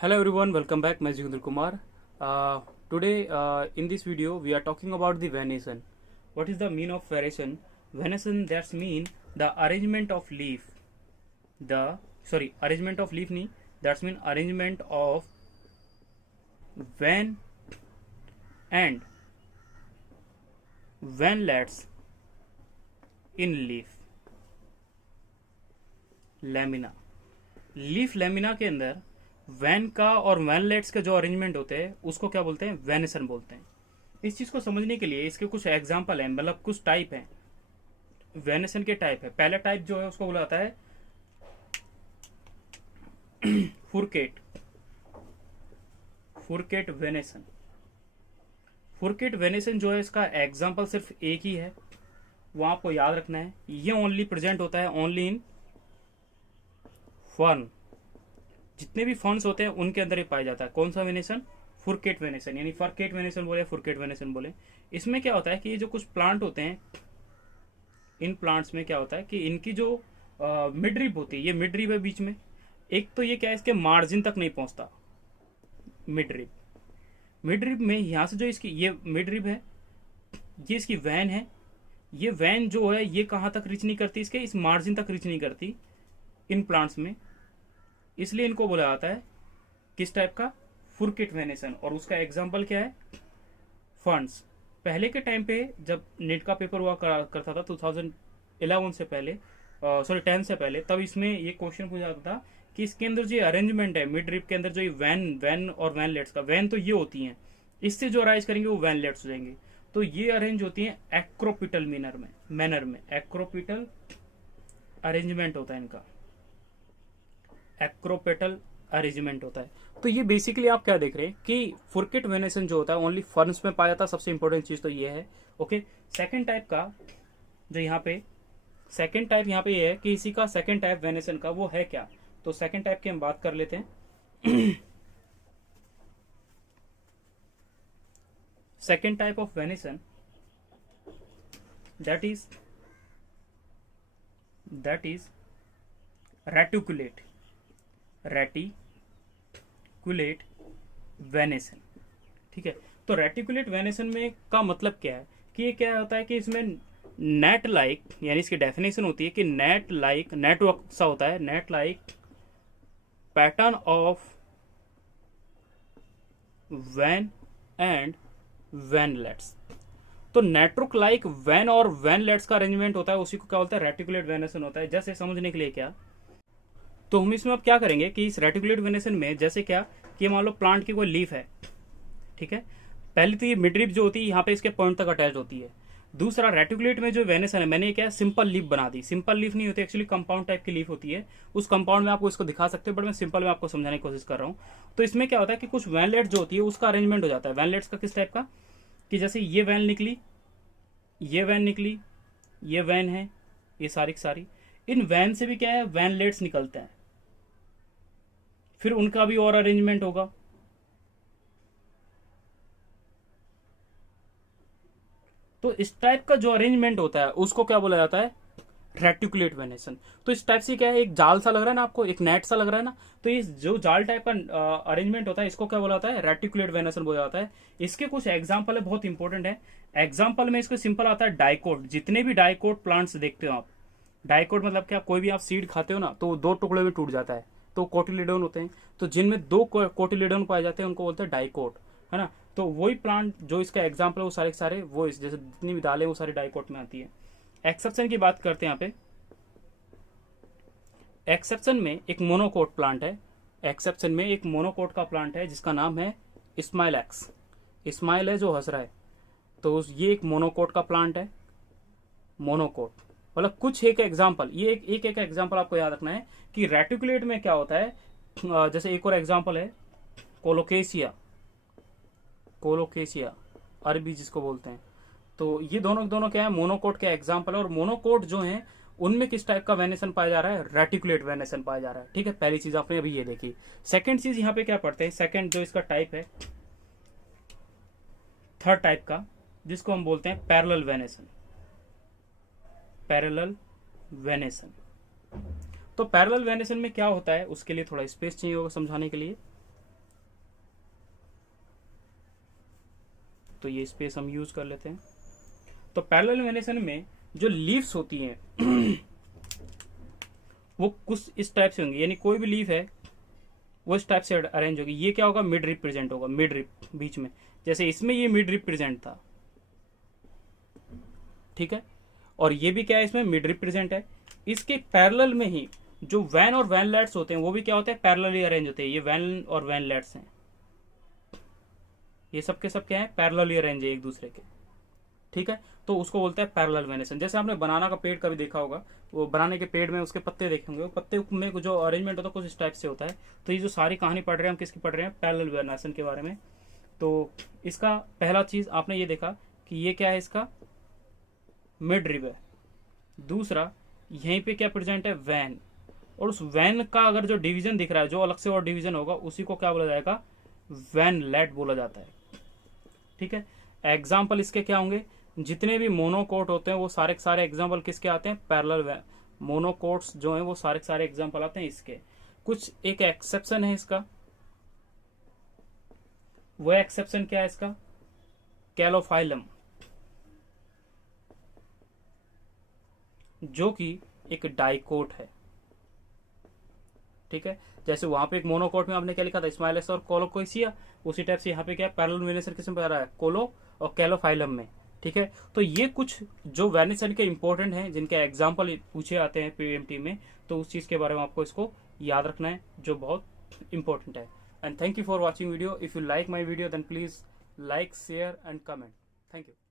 Hello everyone, welcome back. मैं Joginder Kumar. Today in this video we are talking about the venation. What is the mean of venation? Venation that's mean the arrangement of leaf. Arrangement of leaf नहीं. That's mean arrangement of vein and venlets in leaf. Lamina. Leaf lamina के अंदर van का और वैनलेट्स का जो arrangement होते हैं उसको क्या बोलते हैं? वेनेसन बोलते हैं. इस चीज को समझने के लिए इसके कुछ एग्जांपल हैं, मतलब कुछ टाइप हैं. वेनेसन के टाइप है. पहला टाइप जो है उसको बोला जाता है फुरकेट. फुरकेट वेनेसन. फुरकेट वेनेसन जो है इसका एग्जांपल सिर्फ एक ही है, वो आपको याद रखना है. ये ओनली प्रेजेंट होता है ओनली इन फर्न. जितने भी फर्न्स होते हैं उनके अंदर ही पाया जाता है. कौन सा वेनेसन? फुरकेट वेनेसन. यानी फरकेट वेनेसन बोले, फुरकेट वेनेसन बोले. इसमें क्या होता है कि ये जो कुछ प्लांट होते हैं, इन प्लांट्स में क्या होता है कि इनकी जो मिड रिब होती है, ये मिड रिब है बीच में. एक तो ये क्या है, इसके मार्जिन तक नहीं पहुंचता मिड रिब. मिड रिब में यहां से जो इसकी ये मिड रिब है, ये इसकी वैन है. ये वैन जो है ये कहां तक रीच नहीं करती, इसके इस मार्जिन तक रीच नहीं करती इन प्लांट्स में. इसलिए इनको बोला जाता है किस टाइप का? फुरकेट वेनेसन. और उसका एग्जांपल क्या है? फर्न्स. पहले के टाइम पे जब नेट का पेपर हुआ करता था 2011 से पहले, 10 से पहले, तब इसमें ये क्वेश्चन पूछा जाता था कि इसके अंदर जो अरेंजमेंट है मिड रिप के अंदर, जो ये वैन और वैनलेट्स का, वैन तो ये होती हैं, इससे जो अराइज करेंगे वो वैनलेट्स हो जाएंगे. तो ये अरेंज होती हैं एक्रोपिटल मैनर में. एक्रोपिटल अरेंजमेंट होता है इनका. एक्रोपेटल अरेंजमेंट होता है. तो ये बेसिकली आप क्या देख रहे हैं कि फुरकेट वेनेसन जो होता है ओनली फर्न्स में पाया जाता है. सबसे इंपॉर्टेंट चीज तो ये है. ओके. सेकंड टाइप का जो यहाँ पे सेकंड टाइप यहाँ पे ये है कि इसी का सेकंड टाइप वेनेसन का वो है क्या. तो सेकंड टाइप की हम बात कर लेते हैं. Second type of venation that is reticulate. Reticulate venation. ठीक है. तो रेटिकुलेट वेनेसन में का मतलब क्या है कि ये क्या होता है कि इसमें नेट लाइक, यानी इसकी डेफिनेशन होती है कि नेट लाइक, नेटवर्क सा होता है, net like pattern of vein and veinlets. तो नेटवर्क लाइक वैन और वैनलेट्स का अरेंजमेंट होता है, उसी को क्या बोलते हैं? रेटिकुलेट वेनेसन होता है. जैसे समझने के लिए क्या, तो हम इसमें अब क्या करेंगे कि इस रेटिकुलेट वेनेसन में जैसे क्या कि मान लो प्लांट की कोई लीफ है. ठीक है. पहले तो ये मिडरिप जो होती है यहाँ पे इसके पॉइंट तक अटैच होती है. दूसरा, रेटिकुलेट में जो वेनेसन है, मैंने क्या सिंपल लीफ बना दी. सिंपल लीफ नहीं होती, एक्चुअली कंपाउंड टाइप की लीफ होती है. उस कंपाउंड में आपको इसको दिखा सकते हो, बट मैं सिंपल में आपको समझाने की कोशिश कर रहा हूँ. तो इसमें क्या होता है कि कुछ वैनलेट जो होती है उसका अरेंजमेंट हो जाता है. वैनलेट्स का किस टाइप का कि जैसे ये वैन निकली, ये वैन निकली, ये वैन है, ये सारी की सारी. इन वैन से भी क्या है, वैनलेट्स निकलते हैं. फिर उनका भी और अरेंजमेंट होगा. तो इस टाइप का जो अरेंजमेंट होता है उसको क्या बोला जाता है? Reticulate venation. तो इस टाइप से क्या है, एक जाल सा लग रहा है ना आपको, एक नेट सा लग रहा है ना, तो इस जो जाल टाइप का अरेंजमेंट होता है इसको क्या बोला जाता है? रेटिकुलेट वेनेसन बोला जाता है. इसके कुछ एग्जाम्पल है, बहुत इंपॉर्टेंट है. एग्जाम्पल में इसको सिंपल आता है डाइकोट. जितने भी डाइकोट प्लांट्स देखते हो आप, डाइकोट मतलब क्या, कोई भी आप सीड खाते हो ना तो दो टुकड़े में टूट जाता है, तो कोटिलीडोन होते हैं. तो जिनमें दो कोटिलीडोन पाए जाते हैं उनको बोलते हैं डाइकोट, है ना. तो वही प्लांट जो इसका एग्जाम्पल है वो सारे के सारे वो जैसे जितनी भी दालें वो सारी डाइकोट में आती है. एक्सेप्शन की बात करते हैं यहाँ पे. एक्सेप्शन में एक मोनोकोट प्लांट है. एक्सेप्शन में एक मोनोकोट का प्लांट है जिसका नाम है इस्माइल एक्स. इस्माइल है जो हंस रहा है, तो ये एक मोनोकोट का प्लांट है. मोनोकोट मतलब कुछ एक एग्जाम्पल, ये एक एग्जाम्पल आपको याद रखना है कि रेटिकुलेट में क्या होता है. जैसे एक और एग्जाम्पल है कोलोकेशिया. कोलोकेशिया अरबी जिसको बोलते हैं. तो ये दोनों दोनों क्या है, मोनोकोट के एग्जाम्पल है. और मोनोकोट जो है उनमें किस टाइप का वेनेसन पाया जा रहा है? रेटिकुलेट वेनेसन पाया जा रहा है. ठीक है. पहली चीज आपने अभी ये देखी. सेकंड चीज यहाँ पे क्या पढ़ते हैं, सेकंड जो इसका टाइप है, थर्ड टाइप का, जिसको हम बोलते हैं पैरेलल वेनेसन. Parallel venation. तो पैरेलल वेनेसन में क्या होता है, उसके लिए थोड़ा स्पेस चाहिए होगा समझाने के लिए. तो ये स्पेस हम यूज कर लेते हैं। तो पैरेलल वेनेसन में जो लीव्स होती हैं वो कुछ इस टाइप से होंगी, यानी कोई भी लीफ है वो इस टाइप से अरेंज होगी। ये क्या होगा, मिड रिप प्रेजेंट होगा, मिड रिप बीच में, जैसे इसमें ये मिड रिप प्रेजेंट था, ठीक है। और ये भी क्या है, इसमें मिड रिप प्रेजेंट है। इसके पैरेलल में ही जो वैन और वैनलेट्स होते हैं वो भी क्या होते हैं, पैरेलली अरेंज होते हैं। ये वैन और वैनलेट्स हैं, ये सब के सब क्या है, पैरेलली अरेंज है एक दूसरे के, ठीक है। तो उसको बोलते हैं पैरेलल वेनेसन। जैसे आपने बनाना का पेड़ कभी देखा होगा, वो बनाने के पेड़ में उसके पत्ते देखेंगे, वो पत्ते में जो अरेंजमेंट होता है कुछ इस टाइप से होता है। तो ये जो सारी कहानी पढ़ रहे हैं हम, किसकी पढ़ रहे हैं, पैरेलल वेनेसन के बारे में। तो इसका पहला चीज आपने ये देखा कि ये क्या है, इसका मिड रिब है। दूसरा, यहीं पे क्या प्रेजेंट है, वैन, और उस वैन का अगर जो डिवीजन दिख रहा है, जो अलग से और डिवीजन होगा, उसी को क्या बोला जाएगा, वैनलेट बोला जाता है, ठीक है। एग्जाम्पल इसके क्या होंगे, जितने भी मोनोकोट होते हैं वो सारे के सारे एग्जाम्पल किसके आते हैं, पैरेलल मोनोकोट्स जो हैं वो सारे के सारे एग्जाम्पल आते हैं इसके। कुछ एक एक्सेप्शन है इसका, वो एक्सेप्शन क्या है इसका, कैलोफाइलम, जो कि एक डाइकोट है, ठीक है। जैसे वहां पे एक मोनोकोट में आपने क्या लिखा था, स्माइलस और कोलोकोसिया, उसी टाइप से यहाँ पे क्या पैरेलल वेनेसन किसमें पढ़ रहा है, कोलो और कैलोफाइलम में, ठीक है। तो ये कुछ जो वेनेसन के इंपॉर्टेंट हैं, जिनके एग्जाम्पल पूछे आते हैं पीएमटी में, तो उस चीज के बारे में आपको इसको याद रखना है, जो बहुत इंपॉर्टेंट है। And thank you for watching video. If you like my video then please like, share and comment. Thank you.